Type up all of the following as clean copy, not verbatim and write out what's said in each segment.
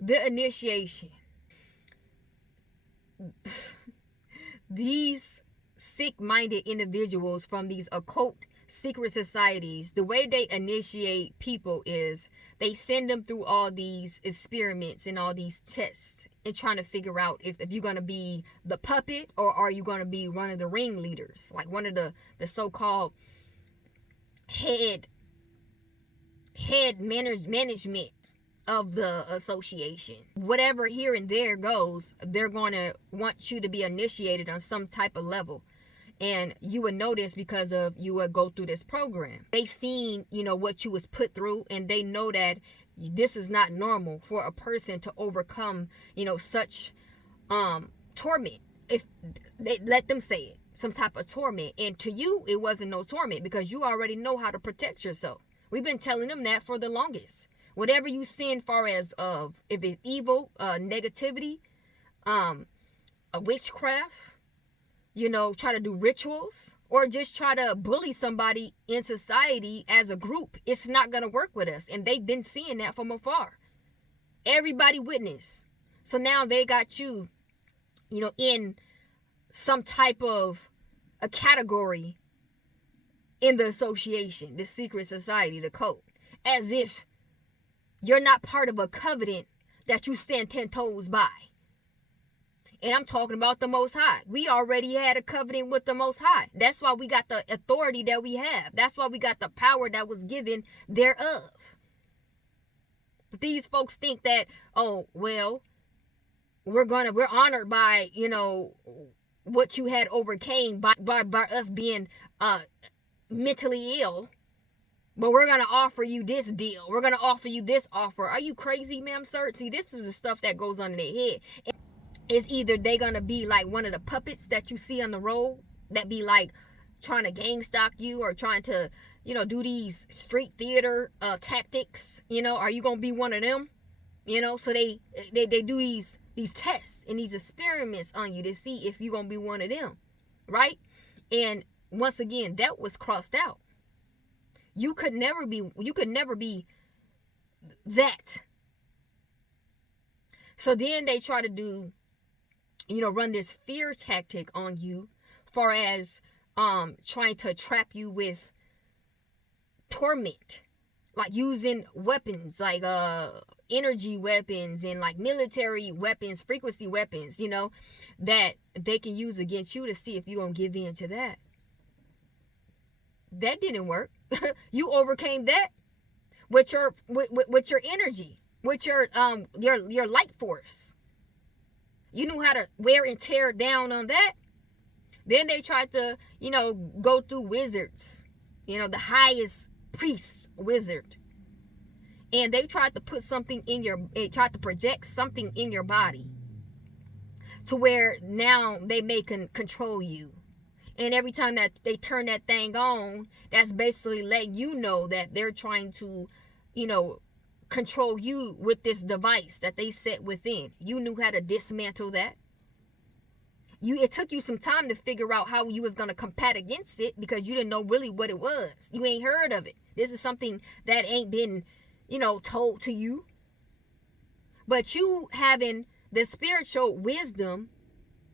The initiation. These sick-minded individuals from these occult secret societies, the way they initiate people is they send them through all these experiments and all these tests and trying to figure out if you're going to be the puppet or are you going to be one of the ringleaders, like one of the so-called head management of the association. Whatever here and there goes, they're going to want you to be initiated on some type of level. And you would know this because of you would go through this program. They seen, what you was put through, and they know that this is not normal for a person to overcome, such torment. If they let them say it, some type of torment. And to you, it wasn't no torment because you already know how to protect yourself. We've been telling them that for the longest. Whatever you sin far as if it's evil, negativity, a witchcraft, try to do rituals or just try to bully somebody in society as a group, it's not going to work with us. And they've been seeing that from afar. Everybody witnessed. So now they got you, in some type of a category in the association, the secret society, the cult, as if you're not part of a covenant that you stand 10 toes by. And I'm talking about the Most High. We already had a covenant with the Most High. That's why we got the authority that we have. That's why we got the power that was given thereof. But these folks think that, oh, well, we're honored by, what you had overcame by us being mentally ill. But we're going to offer you this deal. We're going to offer you this offer. Are you crazy, ma'am, sir? See, this is the stuff that goes on in their head. It's either they going to be like one of the puppets that you see on the road that be like trying to gang stalk you or trying to, do these street theater tactics. Are you going to be one of them? So they do these tests and these experiments on you to see if you're going to be one of them. Right? And once again, that was crossed out. You could never be that. So then they try to do, run this fear tactic on you, far as trying to trap you with torment, like using weapons, like energy weapons and like military weapons, frequency weapons, that they can use against you to see if you're gonna give in to that. That didn't work. You overcame that with your energy, with your light force. You knew how to wear and tear down on that. Then they tried to, go through wizards, the highest priest wizard. And they tried to put something they tried to project something in your body to where now they may control you. And every time that they turn that thing on, that's basically letting you know that they're trying to, control you with this device that they set within. You knew how to dismantle that. It took you some time to figure out how you was going to combat against it because you didn't know really what it was. You ain't heard of it. This is something that ain't been, told to you. But you having the spiritual wisdom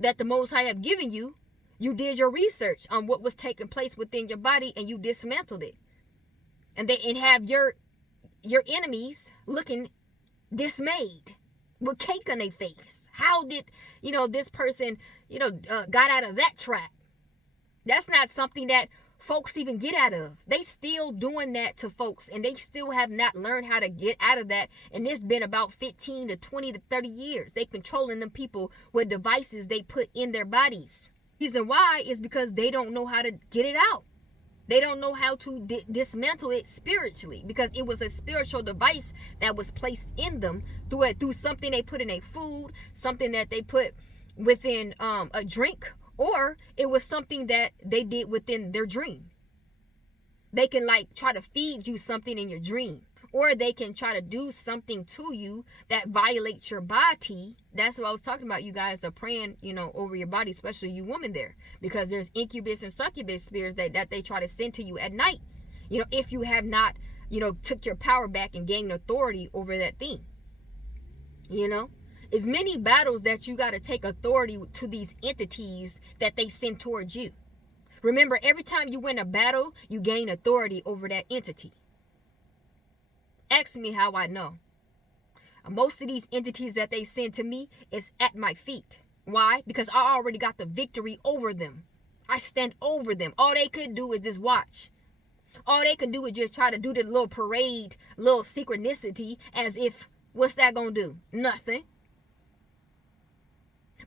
that the Most High have given you, you did your research on what was taking place within your body and you dismantled it. And have your enemies looking dismayed with cake on their face. How did, this person, got out of that trap? That's not something that folks even get out of. They still doing that to folks and they still have not learned how to get out of that. And it's been about 15 to 20 to 30 years. They controlling them people with devices they put in their bodies. Reason why is because they don't know how to get it out. They don't know how to dismantle it spiritually because it was a spiritual device that was placed in them through something they put in a food, something that they put within a drink, or it was something that they did within their dream. They can try to feed you something in your dream, or they can try to do something to you that violates your body. That's what I was talking about. You guys are praying, over your body, especially you women there, because there's incubus and succubus spirits that they try to send to you at night. If you have not, took your power back and gained authority over that thing. You know, it's many battles that you got to take authority to these entities that they send towards you. Remember, every time you win a battle, you gain authority over that entity. Ask me how I know. Most of these entities that they send to me is at my feet. Why? Because I already got the victory over them. I stand over them. All they could do is just watch. All they can do is just try to do the little parade, little synchronicity, as if, what's that gonna do? Nothing.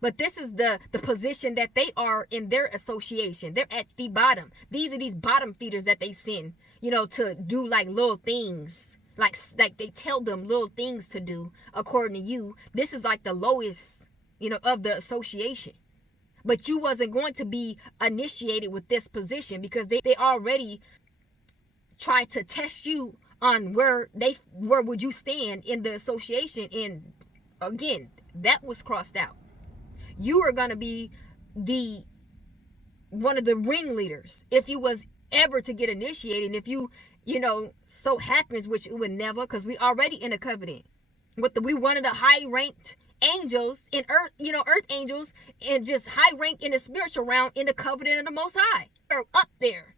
But this is the position that they are in their association. They're at the bottom. These are these bottom feeders that they send, to do like little things. Like they tell them little things to do according to you. This is like the lowest, of the association. But you wasn't going to be initiated with this position because they already tried to test you on where would you stand in the association. And again, that was crossed out. You are going to be one of the ringleaders if you was ever to get initiated. And if you so happens, which it would never, because we already in a covenant we one of the high ranked angels in earth, earth angels, and just high rank in the spiritual realm in the covenant of the Most High. We're up there.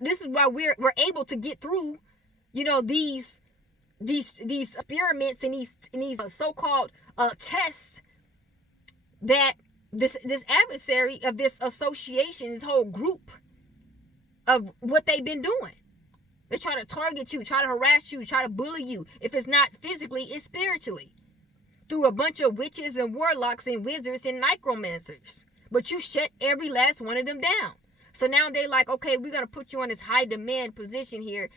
This is why we're able to get through, these experiments and these so-called tests that this adversary of this association, this whole group of what they've been doing. They try to target you, try to harass you, try to bully you. If it's not physically, it's spiritually. Through a bunch of witches and warlocks and wizards and necromancers. But you shut every last one of them down. So now they like, okay, we're going to put you on this high demand position here.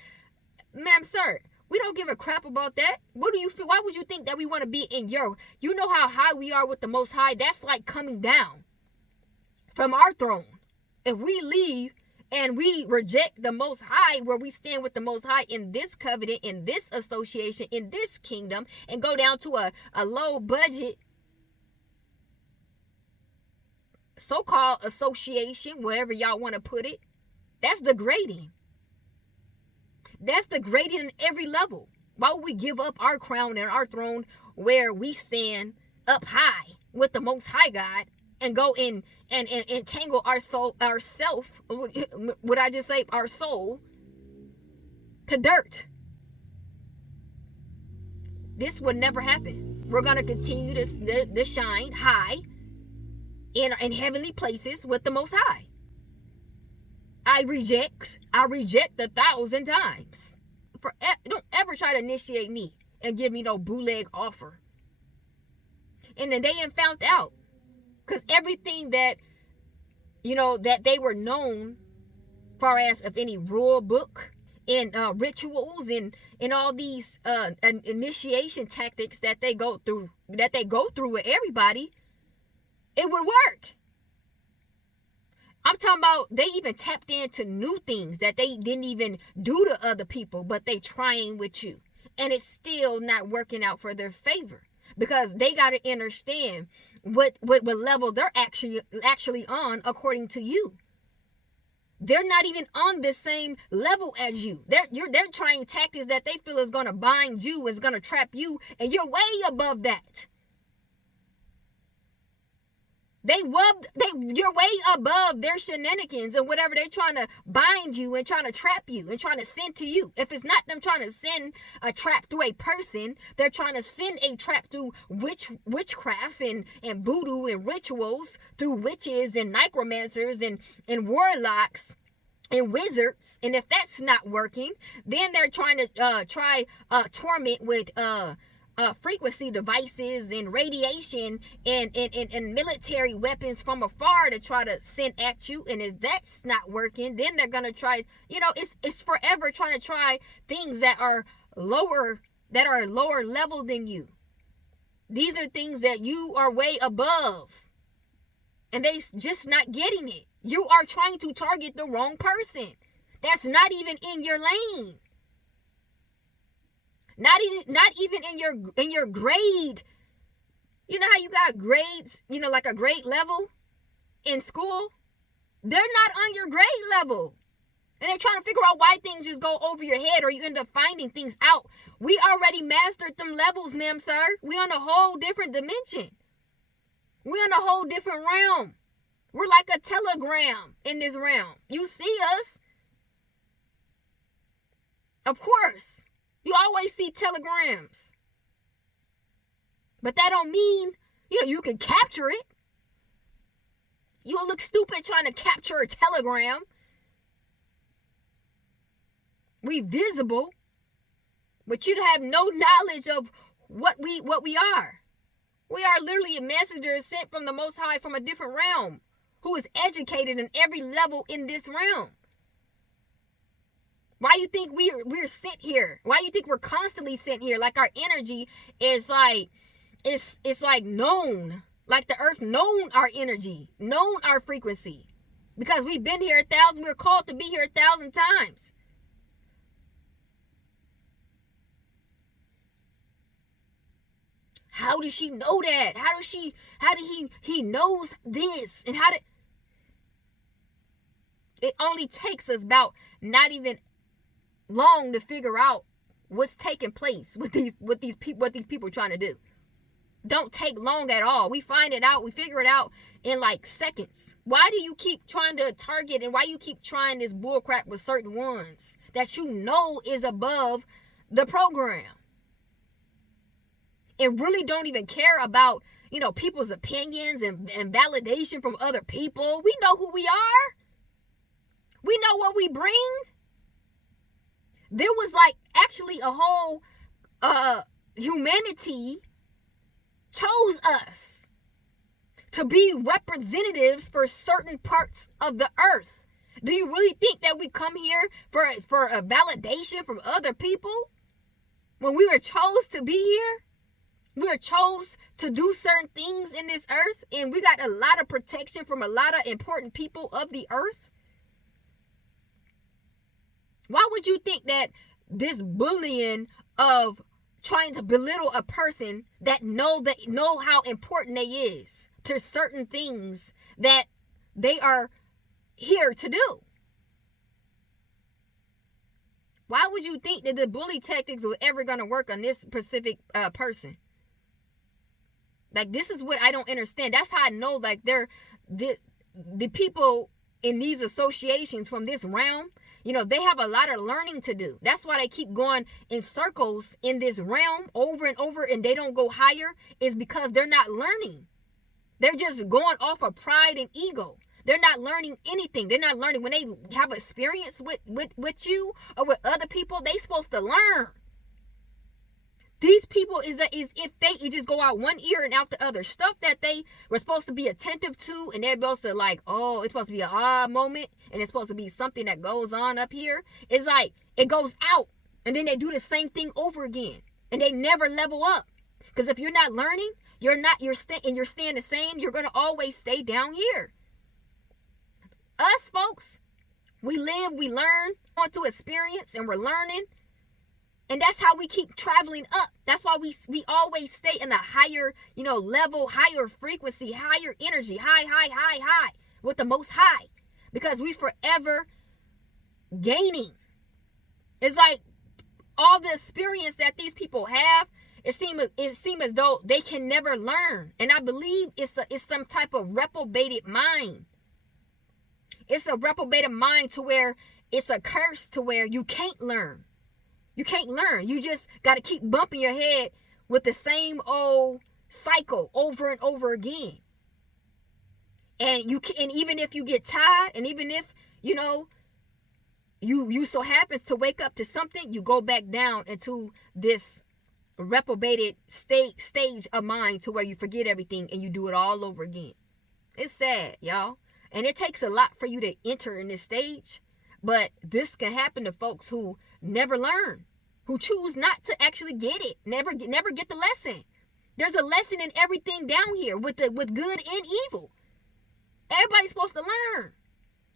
Ma'am, sir, we don't give a crap about that. What do you feel? Why would you think that we want to be in you know how high we are with the Most High? That's like coming down from our throne. If we leave and we reject the Most High, where we stand with the Most High in this covenant, in this association, in this kingdom, and go down to a low budget so-called association, wherever y'all want to put it, that's degrading. That's degrading in every level. Why would we give up our crown and our throne where we stand up high with the Most High God and go in and entangle our soul, would I just say our soul, to dirt? This would never happen. We're going to continue to shine high in heavenly places with the Most High. I reject 1,000 times. Don't ever try to initiate me and give me no bootleg offer. And then they found out, because everything that that they were known far as of any rule book and rituals and all these initiation tactics that they go through with everybody, it would work. I'm talking about they even tapped into new things that they didn't even do to other people, but they trying with you. And it's still not working out for their favor, because they got to understand what level they're actually on according to you. They're not even on the same level as you. They're trying tactics that they feel is going to bind you, is going to trap you, and you're way above that. You're way above their shenanigans and whatever they're trying to bind you and trying to trap you and trying to send to you. If it's not them trying to send a trap through a person, they're trying to send a trap through witchcraft and voodoo and rituals, through witches and necromancers and warlocks and wizards. And if that's not working, then they're trying to torment with frequency devices and radiation and military weapons from afar to try to send at you. And if that's not working, then they're gonna try, it's forever trying to try things that are lower level than you. These are things that you are way above, and they just not getting it. You are trying to target the wrong person. That's not even in your lane. Not even in your grade. You know how you got grades, like a grade level in school? They're not on your grade level. And they're trying to figure out why things just go over your head or you end up finding things out. We already mastered them levels, ma'am, sir. We're on a whole different dimension. We're in a whole different realm. We're like a telegram in this realm. You see us. Of course. You always see telegrams. But that don't mean, you can capture it. You'll look stupid trying to capture a telegram. We visible, but you'd have no knowledge of what we are. We are literally a messenger sent from the Most High from a different realm, who is educated in every level in this realm. Why you think we're sent here? Why you think we're constantly sent here? Like our energy is like, it's like known, like the earth known our energy, known our frequency, because we've been here 1,000. We're called to be here 1,000 times. How does she know that? How did he knows this? And how did it only takes us about not even long to figure out what's taking place with these people, what these people are trying to do. Don't take long at all. We find it out, we figure it out in like seconds. Why do you keep trying to target, and why you keep trying this bullcrap with certain ones that you know is above the program? And really don't even care about, people's opinions and validation from other people. We know who we are. We know what we bring. There was like actually a whole humanity chose us to be representatives for certain parts of the earth. Do you really think that we come here for a validation from other people? When we were chose to be here, we were chose to do certain things in this earth, and we got a lot of protection from a lot of important people of the earth. Why would you think that this bullying of trying to belittle a person that know how important they is to certain things that they are here to do? Why would you think that the bully tactics were ever going to work on this specific person? Like, this is what I don't understand. That's how I know, like, they're the people in these associations from this realm, they have a lot of learning to do. That's why they keep going in circles in this realm over and over, and they don't go higher, is because they're not learning. They're just going off of pride and ego. They're not learning anything. They're not learning. When they have experience with you or with other people, they supposed to learn. These people is if they just go out one ear and out the other. Stuff that they were supposed to be attentive to, and they're supposed to like, oh, it's supposed to be an ah moment, and it's supposed to be something that goes on up here. It's like it goes out, and then they do the same thing over again, and they never level up. Because if you're not learning, you're staying the same. You're gonna always stay down here. Us folks, we live, we learn, want to experience, and we're learning. And that's how we keep traveling up. That's why we always stay in a higher, level, higher frequency, higher energy, high, with the Most High. Because we forever gaining. It's like all the experience that these people have, it seems as though they can never learn. And I believe it's some type of reprobated mind. It's a reprobated mind to where it's a curse to where you can't learn. You can't learn. You just got to keep bumping your head with the same old cycle over and over again. And even if you get tired, and even if, you so happens to wake up to something, you go back down into this reprobated stage of mind to where you forget everything and you do it all over again. It's sad, y'all. And it takes a lot for you to enter in this stage. But this can happen to folks who never learn, who choose not to actually get it, never get the lesson. There's a lesson in everything down here with good and evil. Everybody's supposed to learn.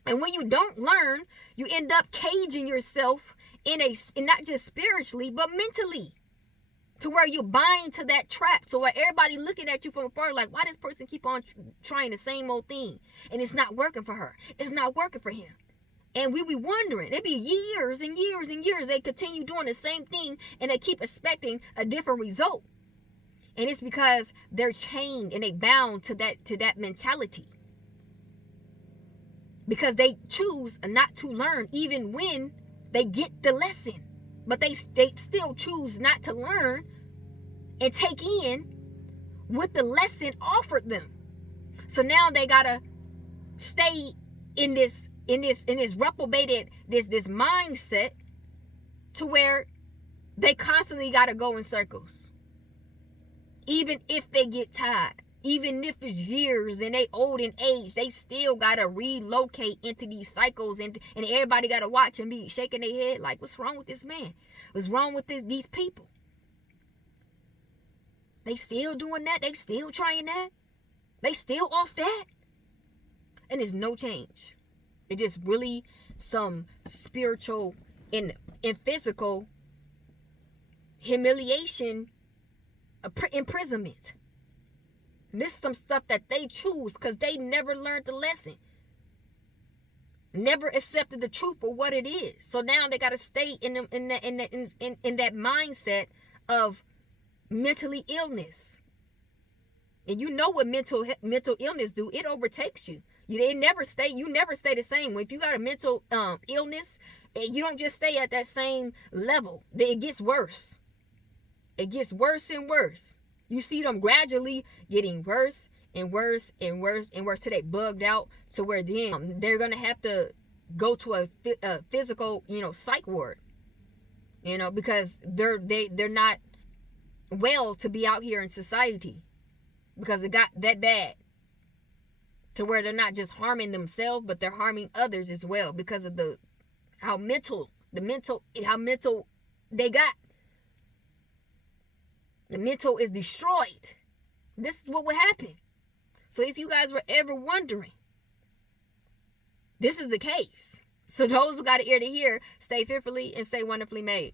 And when you don't learn, you end up caging yourself in not just spiritually, but mentally, to where you bind to that trap. So where everybody looking at you from afar like, why this person keep on trying the same old thing? And it's not working for her. It's not working for him. And we be wondering, it be years and years and years they continue doing the same thing, and they keep expecting a different result. And it's because they're chained and they bound to that mentality, because they choose not to learn even when they get the lesson. But they still choose not to learn and take in what the lesson offered them. So now they gotta stay in this reprobated this mindset, to where they constantly gotta go in circles. Even if they get tired, even if it's years and they old in age, they still gotta relocate into these cycles, and everybody gotta watch and be shaking their head like, what's wrong with this man? What's wrong with these people? They still doing that? They still trying that? They still off that? And there's no change. It's just really some spiritual and physical humiliation, imprisonment. And this is some stuff that they choose because they never learned the lesson, never accepted the truth for what it is. So now they got to stay in that mindset of mentally illness. And you know what mental illness do? It overtakes you. You never stay the same. If you got a mental illness, you don't just stay at that same level. It gets worse. It gets worse and worse. You see them gradually getting worse and worse and worse and worse till they bugged out, to where then they're gonna have to go to a physical, psych ward, because they're not well to be out here in society, because it got that bad to where they're not just harming themselves, but they're harming others as well, because of how mental they got. The mental is destroyed. This is what would happen. So if you guys were ever wondering, this is the case. So those who got an ear to hear, stay fearfully and stay wonderfully made.